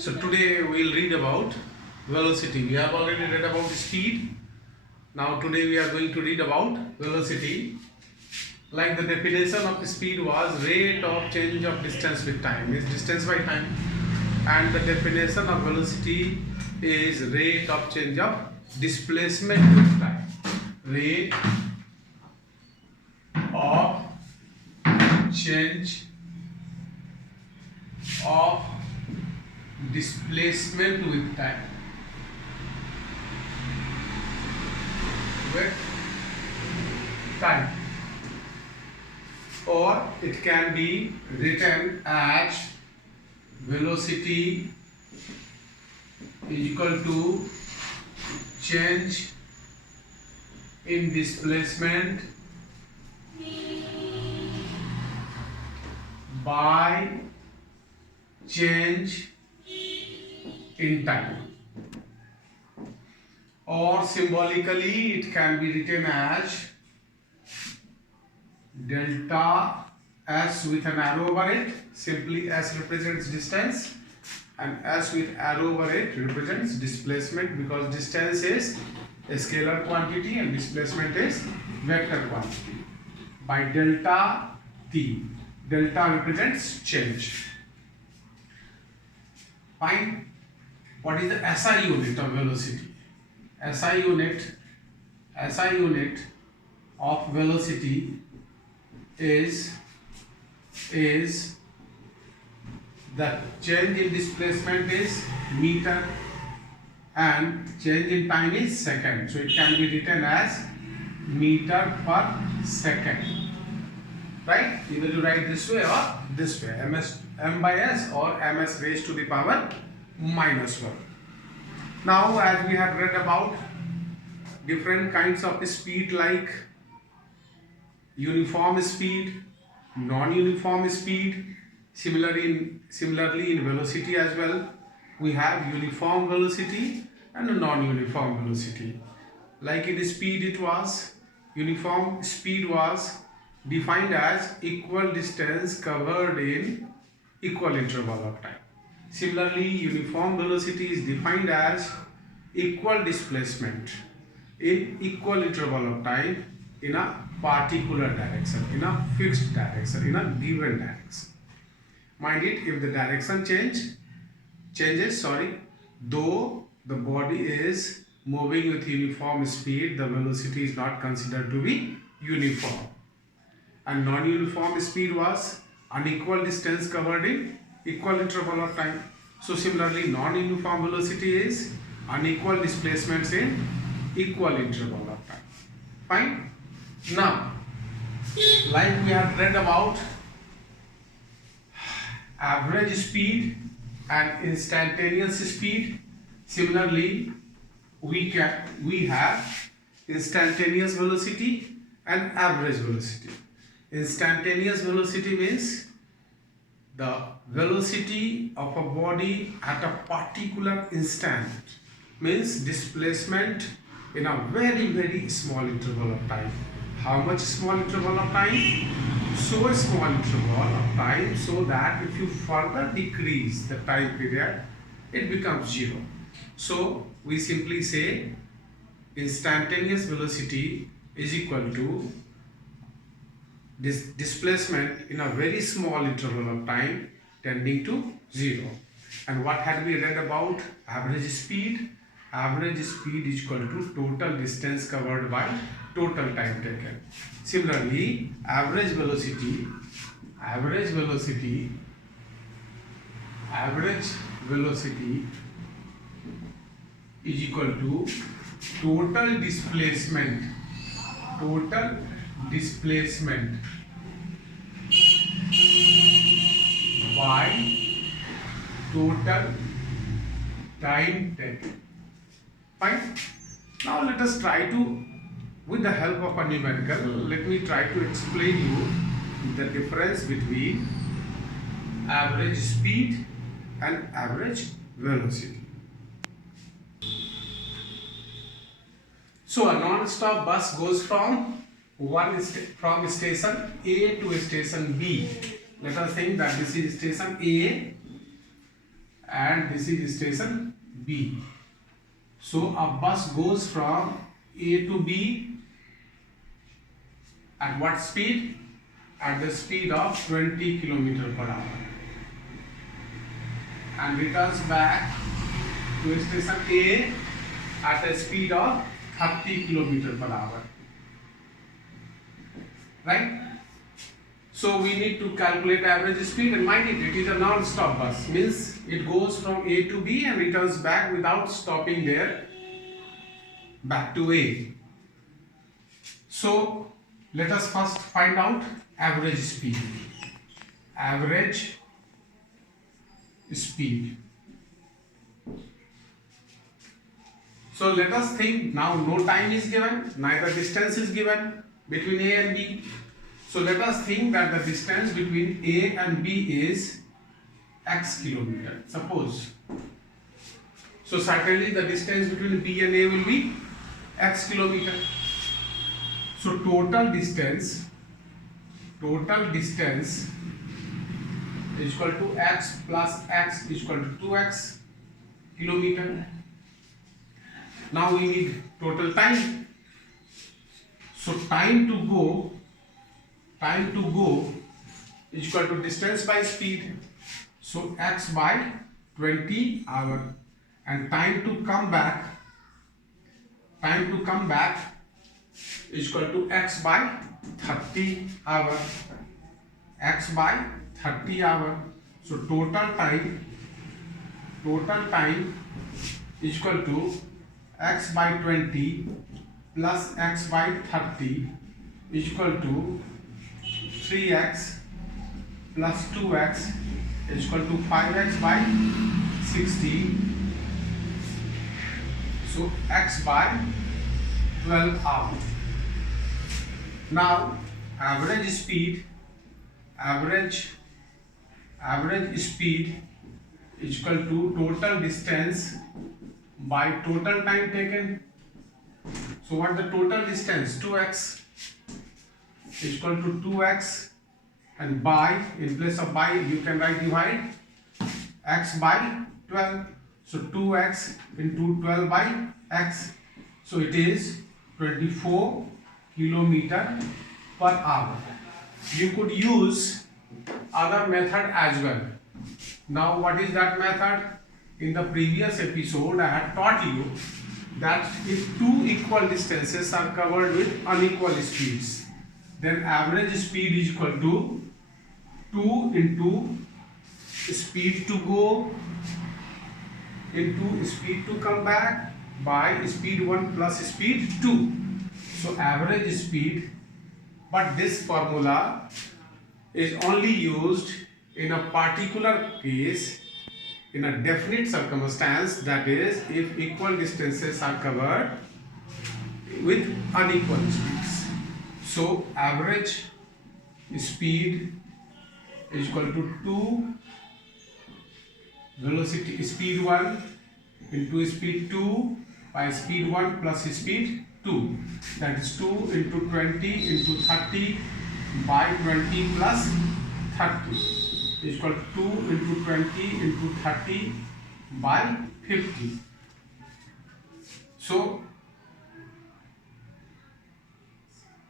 So today we will read about velocity. We have already read about speed. Now today we are going to read about velocity. Like the definition of speed was rate of change of distance with time, is distance by time, and the definition of velocity is rate of change of displacement with time. Rate of change of displacement with time. With time. Or it can be written as velocity is equal to change in displacement by change in time. Or symbolically it can be written as delta S with an arrow over it. Simply S represents distance and S with arrow over it represents displacement, because distance is a scalar quantity and displacement is vector quantity. By delta T, delta represents change. Fine. What is the SI unit of velocity? SI unit of velocity is the change in displacement is meter and change in time is second. So it can be written as meter per second. Right? Either you write this way or this way. M by S or ms raised to the power minus 1. Now, as we have read about different kinds of speed, like uniform speed, non-uniform speed, similarly in velocity as well, we have uniform velocity and a non-uniform velocity. Like in speed, it was uniform speed was defined as equal distance covered in equal interval of time. Similarly, uniform velocity is defined as equal displacement in equal interval of time in a particular direction, in a fixed direction, in a given direction. Mind it, if the direction changes, though the body is moving with uniform speed, the velocity is not considered to be uniform. And non-uniform speed was unequal distance covered in equal interval of time. So similarly, non-uniform velocity is unequal displacements in equal interval of time. Fine. Now, like we have read about average speed and instantaneous speed, similarly we have instantaneous velocity and average velocity. Instantaneous velocity means the velocity of a body at a particular instant, means displacement in a very small interval of time. How much small interval of time? So a small interval of time so that if you further decrease the time period, it becomes 0. So we simply say instantaneous velocity is equal to this displacement in a very small interval of time tending to 0. And what had we read about average speed? Average speed is equal to total distance covered by total time taken. Similarly, average velocity is equal to total displacement by total time taken. Fine. Now let us try to, with the help of a numerical, let me try to explain you the difference between average speed and average velocity. So a non-stop bus goes from station A to station B. Let us think that this is station A and this is station B. So a bus goes from A to B at what speed? At the speed of 20 km per hour, and returns back to station A at a speed of 30 km per hour. Right? So we need to calculate average speed, and mind it is a non-stop bus, means it goes from A to B and returns back without stopping there, back to A. So let us first find out average speed. Average speed. So let us think now. No time is given, neither distance is given between A and B. So let us think that the distance between A and B is x kilometer, suppose. So certainly the distance between B and A will be x kilometer. So total distance is equal to x plus x is equal to 2x kilometer. Now we need total time. So time to go is equal to distance by speed. So x by 20 hour, and time to come back is equal to x by 30 hour. X by 30 hour. So total time is equal to x by 20 plus x by 30 is equal to 3x plus 2x is equal to 5x by 60. So x by 12 hours. Now average speed is equal to total distance by total time taken. So what the total distance? 2x is equal to 2x, and by, in place of by you can write divide, x by 12. So 2x into 12 by x. So it is 24 kilometer per hour. You could use other method as well. Now what is that method? In the previous episode I had taught you that if two equal distances are covered with unequal speeds, then average speed is equal to 2 into speed to go into speed to come back by speed 1 plus speed 2. So average speed, but this formula is only used in a particular case, in a definite circumstance, that is if equal distances are covered with unequal speeds. So average speed is equal to 2 velocity speed 1 into speed 2 by speed 1 plus speed 2, that is 2 into 20 into 30 by 20 plus 30 is equal to 2 into 20 into 30 by 50. So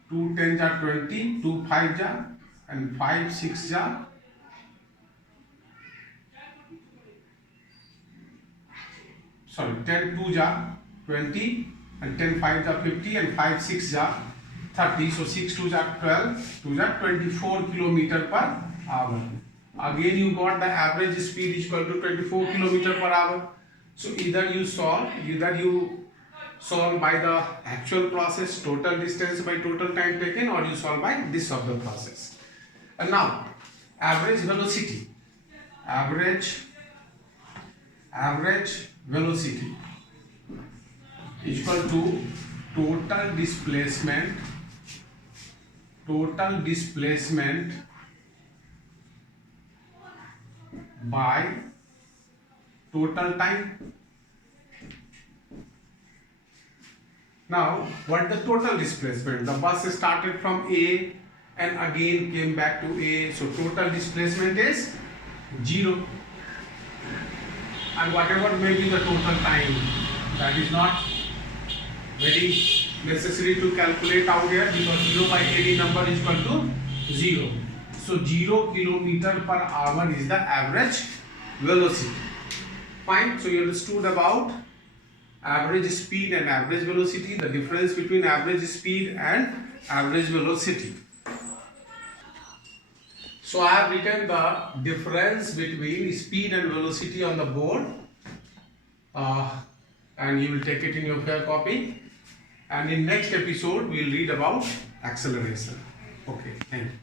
2 10 ja 20, 2 5 ja, and 5 6 ja, sorry, 10 2 ja 20, and 10 5 ja 50, and 5 6 ja 30. So 6 2 ja 12, 2 ja 24 kilometer per hour. Again you got the average speed is equal to 24 kilometer per hour. So either you solve by the actual process, total distance by total time taken, or you solve by this of the process. And now average velocity is equal to total displacement by total time. Now what the total displacement? The bus started from A and again came back to A, so total displacement is 0. and whatever may be the total time, that is not very necessary to calculate out here because 0 by AD number is equal to 0. So 0 kilometer per hour is the average velocity. Fine. So you understood about average speed and average velocity, the difference between average speed and average velocity. So I have written the difference between speed and velocity on the board, and you will take it in your fair copy. And in next episode we will read about acceleration. Okay, thank you.